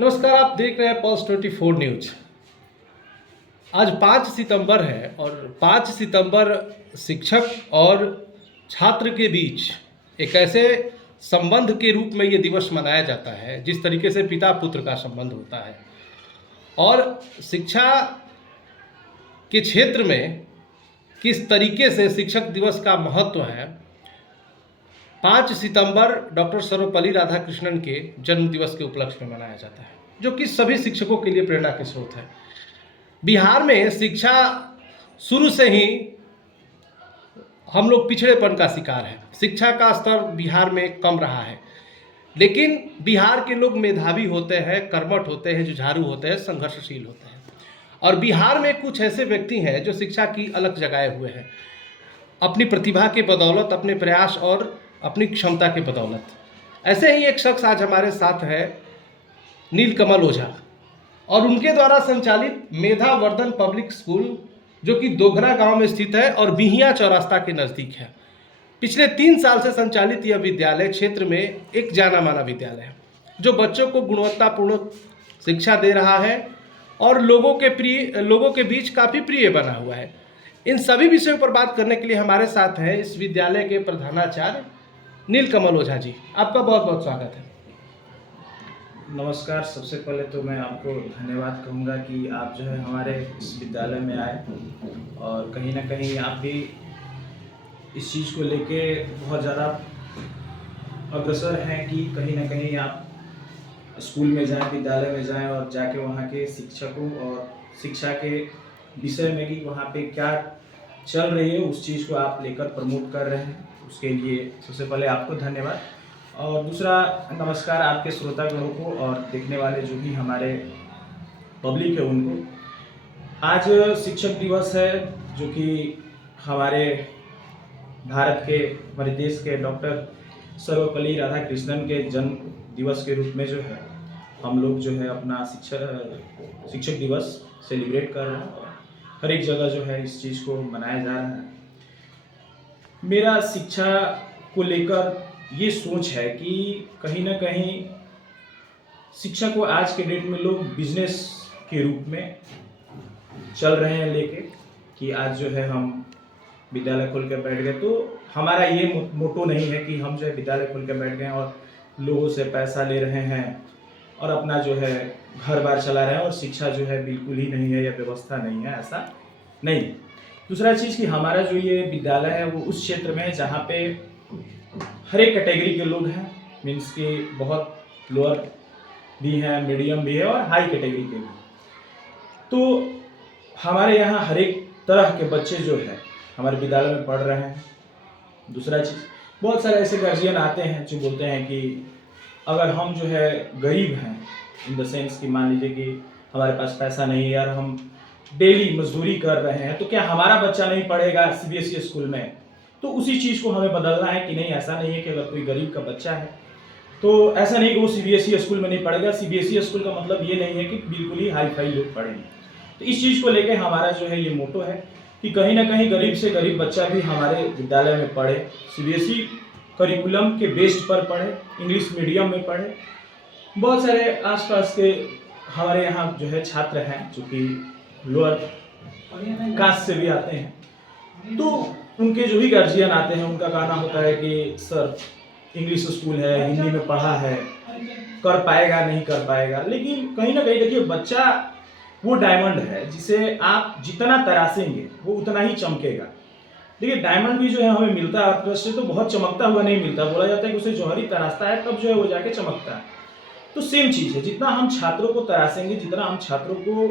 नमस्कार, आप देख रहे हैं पल्स 24 न्यूज। आज 5 सितंबर है और 5 सितंबर शिक्षक और छात्र के बीच एक ऐसे संबंध के रूप में ये दिवस मनाया जाता है जिस तरीके से पिता पुत्र का संबंध होता है। और शिक्षा के क्षेत्र में किस तरीके से शिक्षक दिवस का महत्व है, 5 सितंबर डॉक्टर सर्वपल्ली राधाकृष्णन के जन्म दिवस के उपलक्ष्य में मनाया जाता है, जो कि सभी शिक्षकों के लिए प्रेरणा के स्रोत है। बिहार में शिक्षा शुरू से ही हम लोग पिछड़ेपन का शिकार है। शिक्षा का स्तर बिहार में कम रहा है, लेकिन बिहार के लोग मेधावी होते हैं, कर्मठ होते हैं, जुझारू होते हैं, संघर्षशील होते हैं। और बिहार में कुछ ऐसे व्यक्ति हैं जो शिक्षा की अलख जगाए हुए हैं, अपनी प्रतिभा के बदौलत, अपने प्रयास और अपनी क्षमता के बदौलत। ऐसे ही एक शख्स आज हमारे साथ है, नीलकमल ओझा, और उनके द्वारा संचालित मेधावर्धन पब्लिक स्कूल, जो कि दोघरा गांव में स्थित है और बिहिया चौरास्ता के नज़दीक है। पिछले 3 साल से संचालित यह विद्यालय क्षेत्र में एक जाना माना विद्यालय है, जो बच्चों को गुणवत्तापूर्ण शिक्षा दे रहा है और लोगों के बीच काफ़ी प्रिय बना हुआ है। इन सभी विषयों पर बात करने के लिए हमारे साथ हैं इस विद्यालय के प्रधानाचार्य नीलकमल ओझा जी। आपका बहुत बहुत स्वागत है। नमस्कार। सबसे पहले तो मैं आपको धन्यवाद कहूँगा कि आप जो है हमारे इस विद्यालय में आए और कहीं ना कहीं आप भी इस चीज़ को लेके बहुत ज़्यादा अग्रसर हैं कि कहीं ना कहीं आप स्कूल में जाएं, विद्यालय में जाएं और जाके वहाँ के शिक्षकों और शिक्षा के विषय में कि वहाँ पे क्या चल रही है उस चीज़ को आप लेकर प्रमोट कर रहे हैं। उसके लिए सबसे पहले आपको धन्यवाद। और दूसरा नमस्कार आपके श्रोतागणों को और देखने वाले जो भी हमारे पब्लिक है उनको। आज शिक्षक दिवस है, जो कि हमारे भारत के, हमारे देश के डॉक्टर सर्वपल्ली राधाकृष्णन के जन्म दिवस के रूप में जो है हम लोग जो है अपना शिक्षक दिवस सेलिब्रेट कर रहे हैं और हर एक जगह जो है इस चीज़ को मनाया जा रहा है। मेरा शिक्षा को लेकर ये सोच है कि कहीं ना कहीं शिक्षा को आज के डेट में लोग बिजनेस के रूप में चल रहे हैं लेके, कि आज जो है हम विद्यालय खोल कर बैठ गए। तो हमारा ये मोटो नहीं है कि हम जो है विद्यालय खोल कर बैठ गए और लोगों से पैसा ले रहे हैं और अपना जो है घर बार चला रहे हैं और शिक्षा जो है बिल्कुल ही नहीं है या व्यवस्था नहीं है, ऐसा नहीं। दूसरा चीज़ कि हमारा जो ये विद्यालय है वो उस क्षेत्र में है जहाँ पे हर एक कैटेगरी के लोग हैं, मीन्स कि बहुत लोअर भी हैं, मीडियम भी है और हाई कैटेगरी के भी। तो हमारे यहाँ हर एक तरह के बच्चे जो है हमारे विद्यालय में पढ़ रहे हैं। दूसरा चीज़, बहुत सारे ऐसे गार्जियन आते हैं जो बोलते हैं कि अगर हम जो है गरीब हैं, इन द सेंस कि मान लीजिए कि हमारे पास पैसा नहीं है यार, हम डेली मजदूरी कर रहे हैं, तो क्या हमारा बच्चा नहीं पढ़ेगा सीबीएसई स्कूल में? तो उसी चीज़ को हमें बदलना है कि नहीं, ऐसा नहीं है कि अगर कोई गरीब का बच्चा है तो ऐसा नहीं कि वो सीबीएसई स्कूल में नहीं पढ़ेगा। सीबीएसई स्कूल का मतलब ये नहीं है कि बिल्कुल ही हाई फाई लोग पढ़ेंगे। तो इस चीज़ को लेकर हमारा जो है ये मोटो है कि कहीं ना कहीं गरीब से गरीब बच्चा भी हमारे विद्यालय में पढ़े, सीबीएसई करिकुलम के बेस्ड पर पढ़े, इंग्लिश मीडियम में पढ़े। बहुत सारे आसपास के हमारे यहाँ जो है छात्र हैं जो कि लोअर कास्ट से भी आते हैं, तो उनके जो भी गार्जियन आते हैं उनका कहना होता है कि सर इंग्लिश स्कूल है, हिंदी में पढ़ा है, कर पाएगा नहीं कर पाएगा। लेकिन कहीं ना कहीं देखिए, बच्चा वो डायमंड है जिसे आप जितना तराशेंगे वो उतना ही चमकेगा। देखिए, डायमंड भी जो है हमें मिलता है अर्थ से तो बहुत चमकता हुआ नहीं मिलता। बोला जाता है कि उसे जौहरी तराशता है तब जो है वो जाके चमकता है। तो सेम चीज़ है, जितना हम छात्रों को तराशेंगे, जितना हम छात्रों को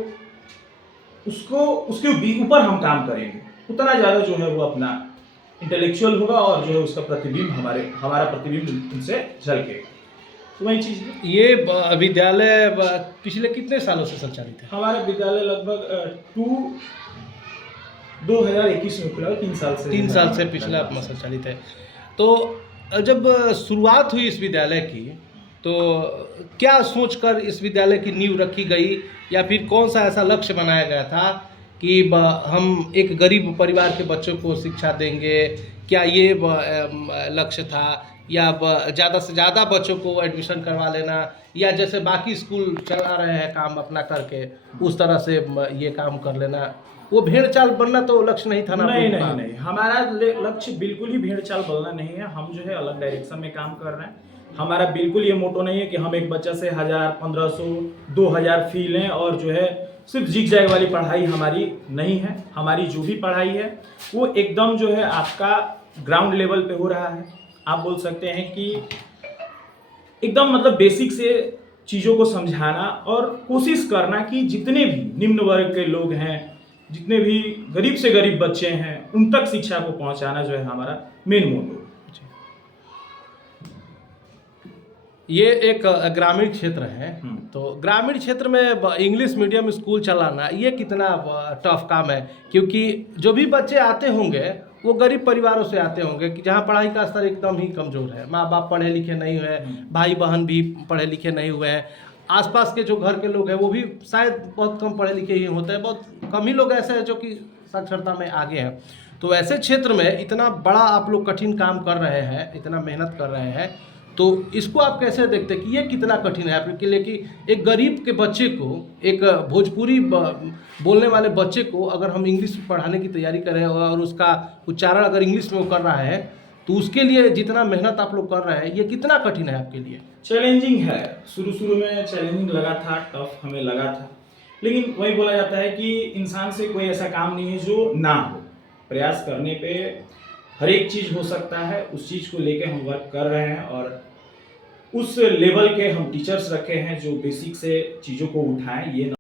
उसके ऊपर हम काम करेंगे, उतना ज़्यादा जो है वो अपना इंटेलेक्चुअल होगा और जो है उसका प्रतिबिंब हमारा प्रतिबिंब उनसे झलकेगा। तो वही चीज़ है। ये विद्यालय पिछले कितने सालों से संचालित है? हमारा विद्यालय लगभग 2021 में खुला, 3 साल से पिछला अपना संचालित है। तो जब शुरुआत हुई इस विद्यालय की, तो क्या सोचकर इस विद्यालय की नींव रखी गई, या फिर कौन सा ऐसा लक्ष्य बनाया गया था कि हम एक गरीब परिवार के बच्चों को शिक्षा देंगे? क्या ये लक्ष्य था, या ज़्यादा से ज़्यादा बच्चों को एडमिशन करवा लेना, या जैसे बाकी स्कूल चला रहे हैं काम अपना करके उस तरह से ये काम कर लेना, वो भेड़ चाल बनना तो लक्ष्य नहीं था ना आप नहीं लोगों नहीं का? नहीं, हमारा लक्ष्य बिल्कुल ही भेड़ चाल बोलना नहीं है। हम जो है अलग डायरेक्शन में काम कर रहे हैं। हमारा बिल्कुल ये मोटो नहीं है कि हम एक बच्चा से 1000, 1500, 2000 फी लें और जो है सिर्फ जिग जैग वाली पढ़ाई हमारी नहीं है। हमारी जो भी पढ़ाई है वो एकदम जो है आपका ग्राउंड लेवल पे हो रहा है। आप बोल सकते हैं कि एकदम मतलब बेसिक से चीज़ों को समझाना और कोशिश करना कि जितने भी निम्न वर्ग के लोग हैं, जितने भी गरीब से गरीब बच्चे हैं, उन तक शिक्षा को पहुंचाना जो है हमारा मेन मोटो है। ये एक ग्रामीण क्षेत्र है, तो ग्रामीण क्षेत्र में इंग्लिश मीडियम स्कूल चलाना ये कितना टफ काम है, क्योंकि जो भी बच्चे आते होंगे वो गरीब परिवारों से आते होंगे कि जहाँ पढ़ाई का स्तर एकदम ही कमज़ोर है, माँ बाप पढ़े लिखे नहीं हुए, भाई बहन भी पढ़े लिखे नहीं हुए हैं, आसपास के जो घर के लोग हैं वो भी शायद बहुत कम पढ़े लिखे ही होते हैं, बहुत कम ही लोग ऐसे हैं जो कि साक्षरता में आगे हैं। तो ऐसे क्षेत्र में इतना बड़ा आप लोग कठिन काम कर रहे हैं, इतना मेहनत कर रहे हैं, तो इसको आप कैसे देखते हैं कि ये कितना कठिन है आपके लिए कि एक गरीब के बच्चे को, एक भोजपुरी बोलने वाले बच्चे को अगर हम इंग्लिश पढ़ाने की तैयारी करें और उसका उच्चारण अगर इंग्लिश में वो कर रहा है, तो उसके लिए जितना मेहनत आप लोग कर रहे हैं ये कितना कठिन है आपके लिए? चैलेंजिंग है। शुरू में चैलेंजिंग लगा था, टफ हमें लगा था, लेकिन वही बोला जाता है कि इंसान से कोई ऐसा काम नहीं है जो ना हो। प्रयास करने पे हर एक चीज़ हो सकता है। उस चीज़ को लेके हम वर्क कर रहे हैं और उस लेवल के हम टीचर्स रखे हैं जो बेसिक से चीज़ों को उठाएं। ये